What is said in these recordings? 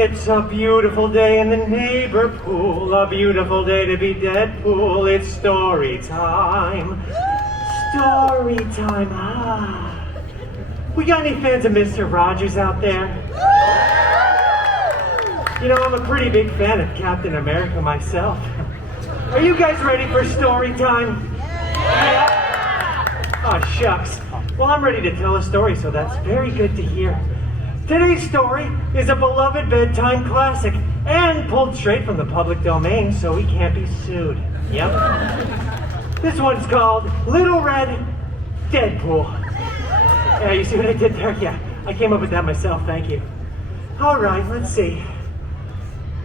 It's a beautiful day in the neighbor pool, a beautiful day to be Deadpool. It's story time. Story time. Ah. We got any fans of Mr. Rogers out there? You know, I'm a pretty big fan of Captain America myself. Are you guys ready for story time? Yeah! Oh, shucks. Well, I'm ready to tell a story, so that's very good to hear. Today's story is a beloved bedtime classic and pulled straight from the public domain, so we can't be sued. Yep. This one's called Little Red Deadpool. Yeah, you see what I did there? Yeah, I came up with that myself, thank you. All right, let's see.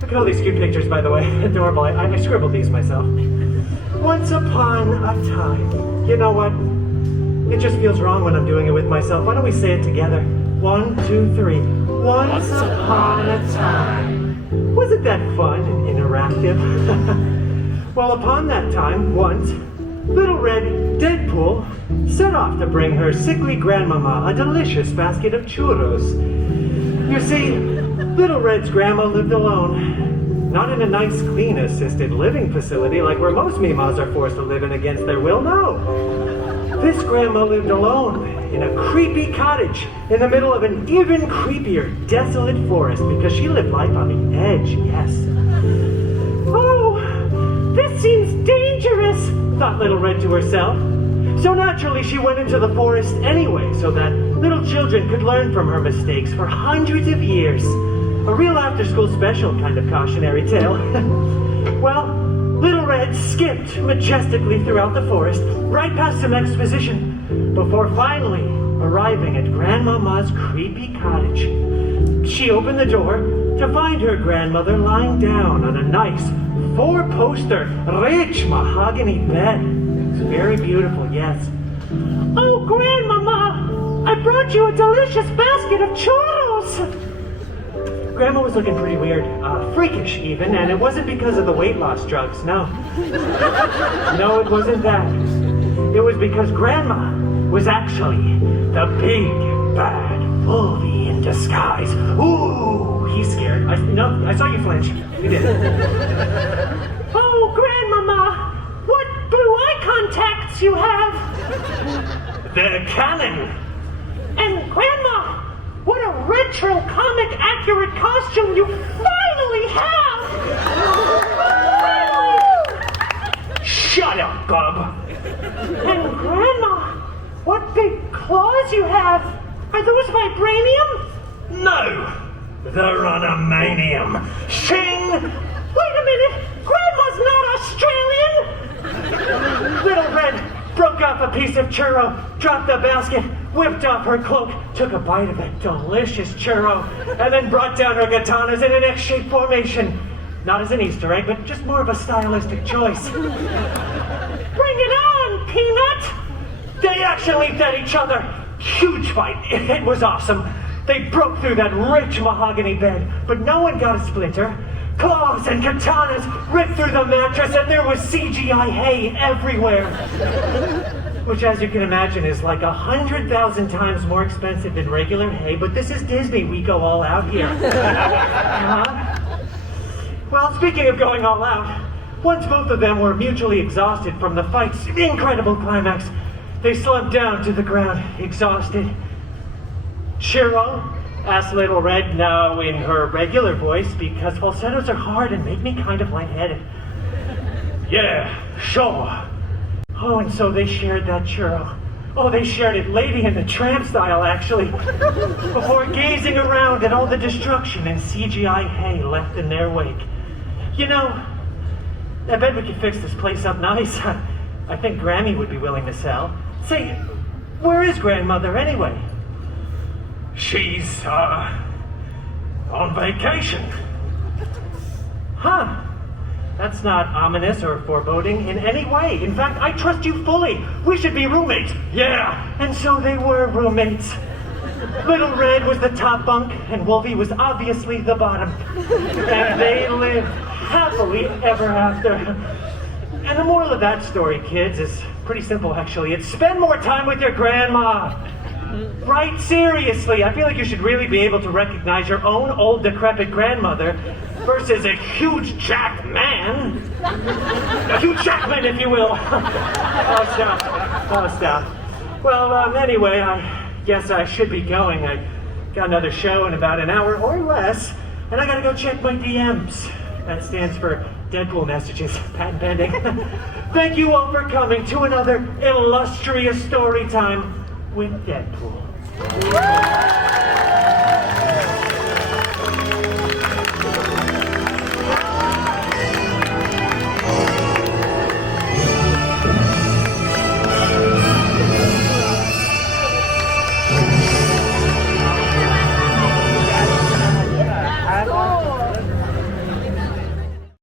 Look at all these cute pictures, by the way. Adorable. I scribbled these myself. Once upon a time. You know what? It just feels wrong when I'm doing it with myself. Why don't we say it together? 1, 2, 3. Once upon a time. Wasn't that fun and interactive? Well, upon that time, once, Little Red Deadpool set off to bring her sickly grandmama a delicious basket of churros. You see, Little Red's grandma lived alone. Not in a nice, clean, assisted living facility like where most Mimas are forced to live in against their will, no. This grandma lived alone in a creepy cottage in the middle of an even creepier, desolate forest because she lived life on the edge, yes. Oh, this seems dangerous, thought Little Red to herself. So naturally she went into the forest anyway so that little children could learn from her mistakes for hundreds of years. A real after-school special kind of cautionary tale. Well, Little Red skipped majestically throughout the forest, right past some exposition, before finally arriving at Grandmama's creepy cottage. She opened the door to find her grandmother lying down on a nice, 4-poster, rich mahogany bed. It's very beautiful, yes. Oh, Grandmama, I brought you a delicious basket of churros. Grandma was looking pretty weird, freakish even, and it wasn't because of the weight loss drugs, no. No, it wasn't that. It was because Grandma was actually the big, bad Wolvie in disguise. Ooh, he's scared. I saw you flinch. You did. Oh, Grandmama, what blue eye contacts you have? They're cannon. And Grandma, what a retro comic accurate costume you finally have! Shut up, Bub. And Grandma, what big claws you have. Are those vibranium? No, they're unamanium. Shing! Wait a minute, Grandma's not Australian! Little Red broke off a piece of churro, dropped the basket, whipped off her cloak, took a bite of that delicious churro, and then brought down her katanas in an X-shaped formation. Not as an Easter egg, but just more of a stylistic choice. Bring it on, Peanut! They actually leaped at each other. Huge fight. It was awesome. They broke through that rich mahogany bed, but no one got a splinter. Claws and katanas ripped through the mattress, and there was CGI hay everywhere. Which, as you can imagine, is like 100,000 times more expensive than regular hay, but this is Disney. We go all out here. Well, speaking of going all out, once both of them were mutually exhausted from the fight's incredible climax, they slumped down to the ground, exhausted. Shiro? Asked Little Red, now in her regular voice, because falsettos are hard and make me kind of lightheaded. Yeah, sure. Oh, and so they shared that churro. Oh, they shared it Lady and the Tramp style, actually. Before gazing around at all the destruction and CGI hay left in their wake. You know, I bet we could fix this place up nice. I think Grammy would be willing to sell. Say, where is Grandmother anyway? She's, on vacation. Huh. That's not ominous or foreboding in any way. In fact, I trust you fully. We should be roommates. Yeah. And so they were roommates. Little Red was the top bunk, and Wolvie was obviously the bottom. And they lived happily ever after. And the moral of that story, kids, is pretty simple, actually. It's spend more time with your grandma. Right, seriously. I feel like you should really be able to recognize your own old decrepit grandmother versus a huge jacked man. A huge jackman, if you will. Oh, stop. Oh, stop. Well, anyway, I guess I should be going. I got another show in about an hour or less, and I gotta go check my DMs. That stands for Deadpool messages, patent pending. Thank you all for coming to another illustrious story time with Deadpool.